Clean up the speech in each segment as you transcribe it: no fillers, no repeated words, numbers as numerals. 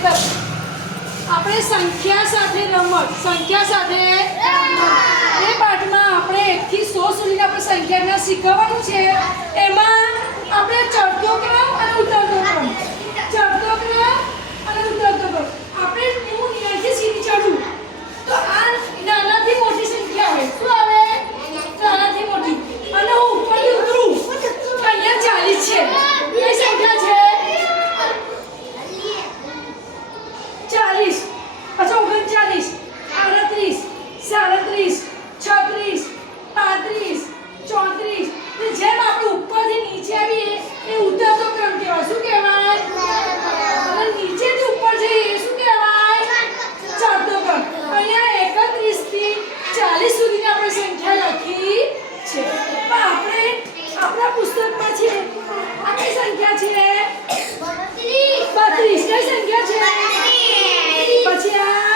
મારી વાત આપણે સંખ્યા સાથે રમત સંખ્યા સાથે એ પાઠમાં આપણે 1 થી 100 સુધીની આપણે સંખ્યાના શીખવવાનું છે એમાં આપણે ચડતો ક્રમ અને ઉતરતો ક્રમ ચડતો ક્રમ અને ઉતરતો ક્રમ આપણે હું અહીંયાથી સીધી ચડું તો આ નાનાથી મોટી સંખ્યા આવે શું આવે નાનાથી મોટી અને હું ઉપરથી ઉતરું અહીંયા 40 છે કઈ સંખ્યા છે 40 अच्छा 39 38 37 36 35 34 જેમ આપણે ઉપરથી નીચે આવીએ એ ઉતરતો ક્રમ કહેવાય શું કહેવાય અને નીચેથી ઉપર જઈએ એ શું કહેવાય ચડતો ક્રમ અહીંયા 31 થી 40 સુધીની આપણે સંખ્યા લખી છે પણ આપણે આપણા પુસ્તકમાં છે આ કઈ સંખ્યા છે 32 કઈ સંખ્યા છે પછી આ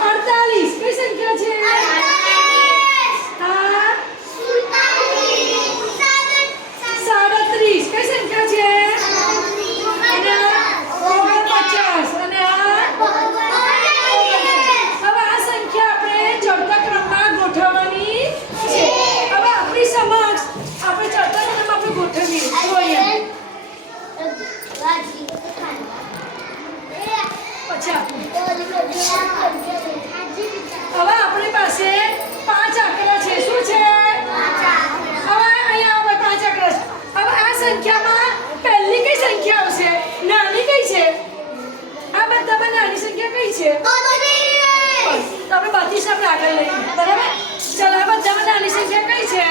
48 કઈ સંખ્યા છે હા 37 કઈ સંખ્યા છે અને 49 અને આ હવે આ સંખ્યા આપણે ચડતા ક્રમમાં ગોઠવવાની છે હવે આપણી સમક્ષ આપણે ચડતા ક્રમમાં આપણે ગોઠવીએ જોઈએ હવે આપણી પાસે 5 આંકડા છે શું છે હવે અહીંયા આવે 5 આંકડા હવે આ સંખ્યામાં પહેલી કઈ સંખ્યા આવશે નાની કઈ છે આ બધામાં નાની સંખ્યા કઈ છે તો આપણે 32 આપણે આગળ લઈએ બરાબર ચાલો આ બધામાં નાની સંખ્યા કઈ છે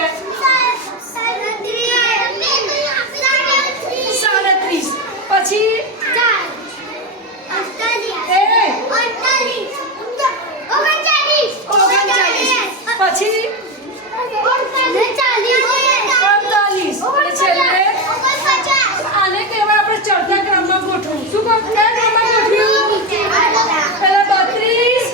37 પછી પછી 48 આને કહેવાય આપણે ચડતા ક્રમમાં ગોઠવું શું કયા ક્રમમાં ગોઠવ્યું પહેલા 32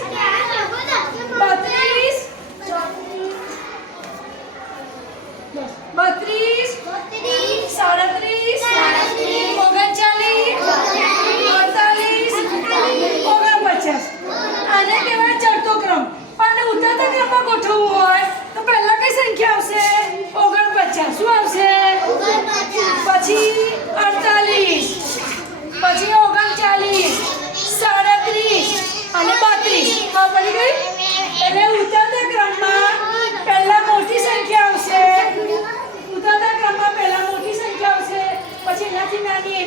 આને કહેવાય ચડતો ક્રમ અને ઉતરતા ક્રમમાં ગોઠવવું હોય તો પહેલા કઈ સંખ્યા આવશે 49 શું આવશે પછી 48 પછી 39 37 અને 32 ખબર પડી ગઈ એટલે ઉતરતા ક્રમમાં પહેલા મોટી સંખ્યા આવશે ઉતરતા ક્રમમાં પહેલા મોટી સંખ્યા આવશે પછી એનાથી નાની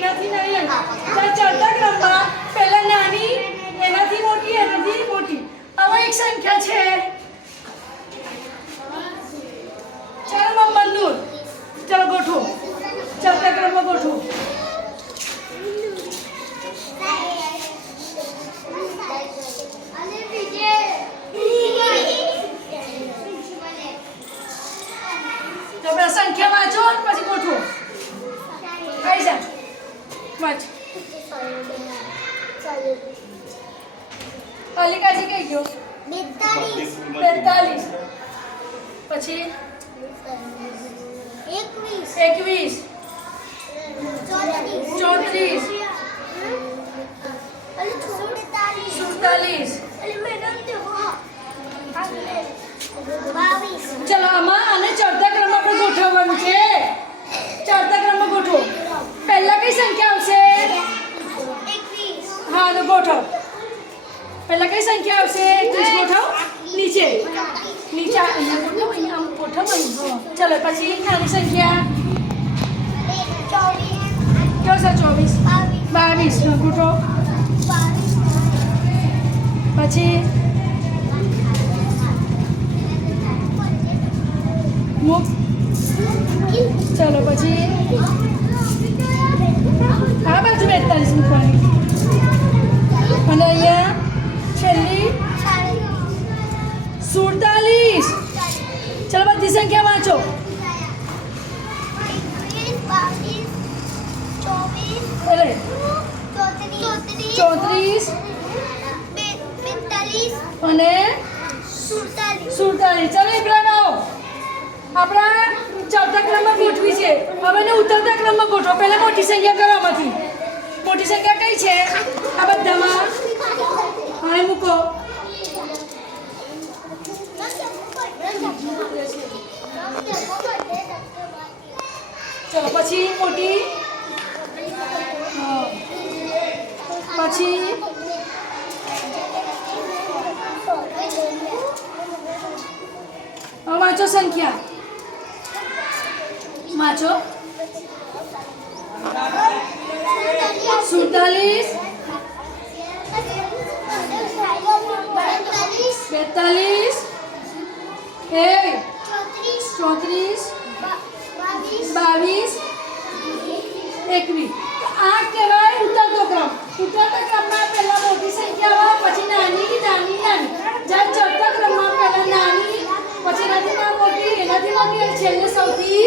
ચડતા ક્રમમાં પહેલા નાની એનાથી મોટી હવે એક સંખ્યા છે ચાલો મંદુર ચાલો ગોઠવો ચડતા ક્રમમાં ગોઠવો તમે સંખ્યા વાંચો પછી ગોઠવો કઈ જાય વાંચ અલીકાજી કઈ ગયો 42 પછી 21 34 ચલો આમાં આને ચડતા ક્રમમાં આપણે ગોઠવવાનું છે ચડતા ક્રમમાં ગોઠવો પહેલા કઈ સંખ્યા આવશે હા તો ગોઠવ પહેલા કઈ સંખ્યા આવશે 21 ગોઠવ નીચે અહીંયા ગોઠવ અહીંયા ગોઠવ ચલો પછી નાની સંખ્યા 22 ગોઠવ પછી ચલો પછી આ બાજુ 42 મૂકવાની અને અહીંયા છેલ્લી 47 ચલો બધી સંખ્યા વાંચો 34 અને 47 ચલો ઇબ્રાહિમ આવો આપણા ચડતા ક્રમમાં ગોઠવી છે. હવે એને ઉતરતા ક્રમમાં ગોઠવો. પહેલા મોટી સંખ્યા કરો આમાંથી. મોટી સંખ્યા કઈ છે આ બધામાં? હવે મૂકો. ચલો પછી મોટી. પછી વાંચો સંખ્યા. વાંચો. 47 42 34 22 21. આ કહેવાય ઉતરતો ક્રમ. ઉતરતા ક્રમમાં પહેલા મોટી સંખ્યા આવે, પછી નાની નાની નાની. જ્યારે ચડતા ક્રમમાં પહેલા નાની, પછી એનાથી મોટી, એનાથી મોટી અને છેલ્લે સૌથી